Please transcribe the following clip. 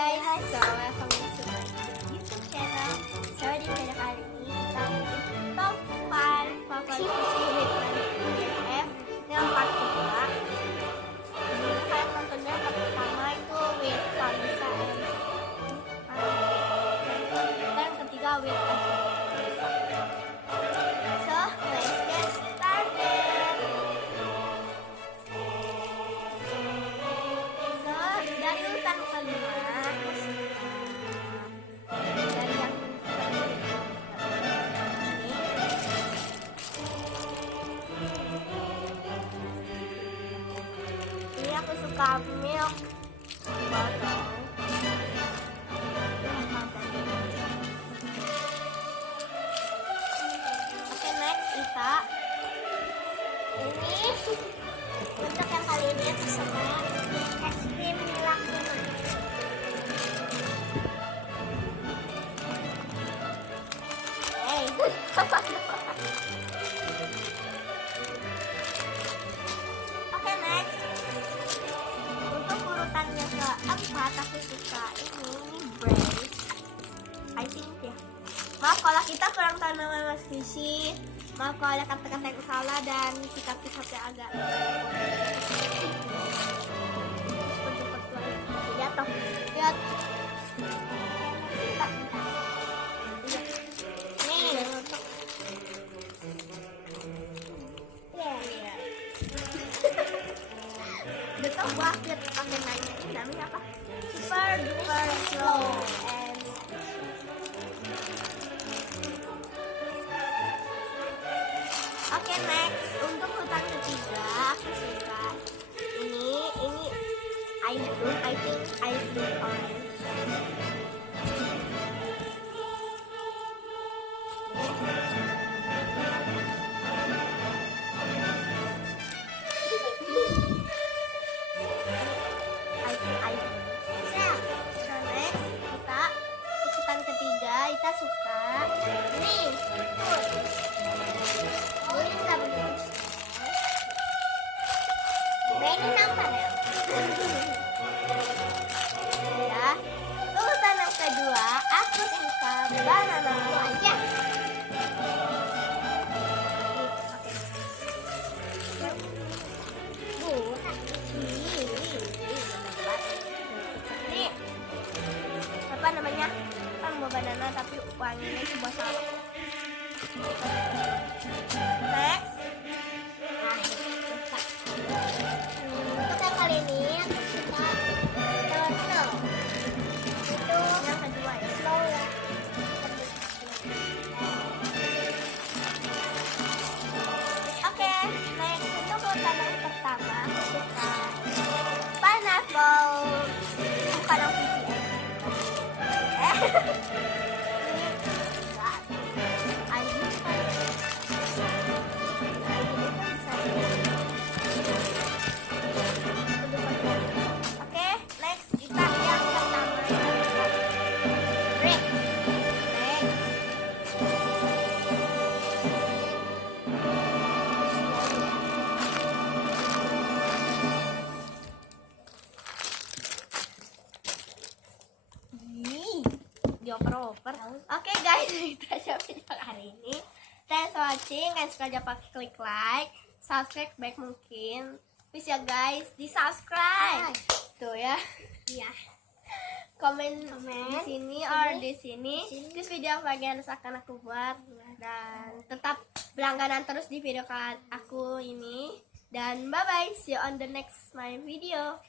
guys, so welcome to my YouTube channel. So di video kali ini kita bikin top 5 favorit sushi with my BFF yang part kedua. Sebelumnya kalian nontonnya part pertama itu with Vanessa dan ketiga with Asya. So let's get started. So dari urutan kelima aku suka dari yang ini aku suka milk bottle. Oke, next Ita. Ini untuk yang kali ini aku suka es krim lakuna. Hey, Oke, next. Untuk urutannya keempat aku suka ini brace. I think ya. Maaf kalau kita kurang tahu nama Mas Fishy. Maaf kalau ada kata-kata yang salah dan sikap-sikapnya agak lihat toh, lihat. Nih, udah tau banget pakai nanya ini namanya apa? Super duper slow and oke, next untuk urutan ketiga aku suka ini ice bloom, I think ice bloom orange. So next kita urutan ketiga kita suka ini. Ini nampak ya. Urutan yang kedua aku suka banana aja. Ini apa namanya? Kan buah banana tapi wanginya itu buah salak. Next. Untuk yang kali ini aku suka slow. Itu yang kedua ya. Slow ya. Oke, next untuk urutan yang pertama aku suka pineapple. Bukan yang VCA. Dioper-oper. Oke guys, itu aja video hari ini. Thanks for watching. Kalian suka jangan lupa klik like, subscribe baik mungkin. Please ya guys, di subscribe. Tuh ya. Iya. Komen di sini or di sini. Terus video apa yang akan aku buat dan tetap berlangganan terus di video aku ini. Dan bye bye. See you on the next my video.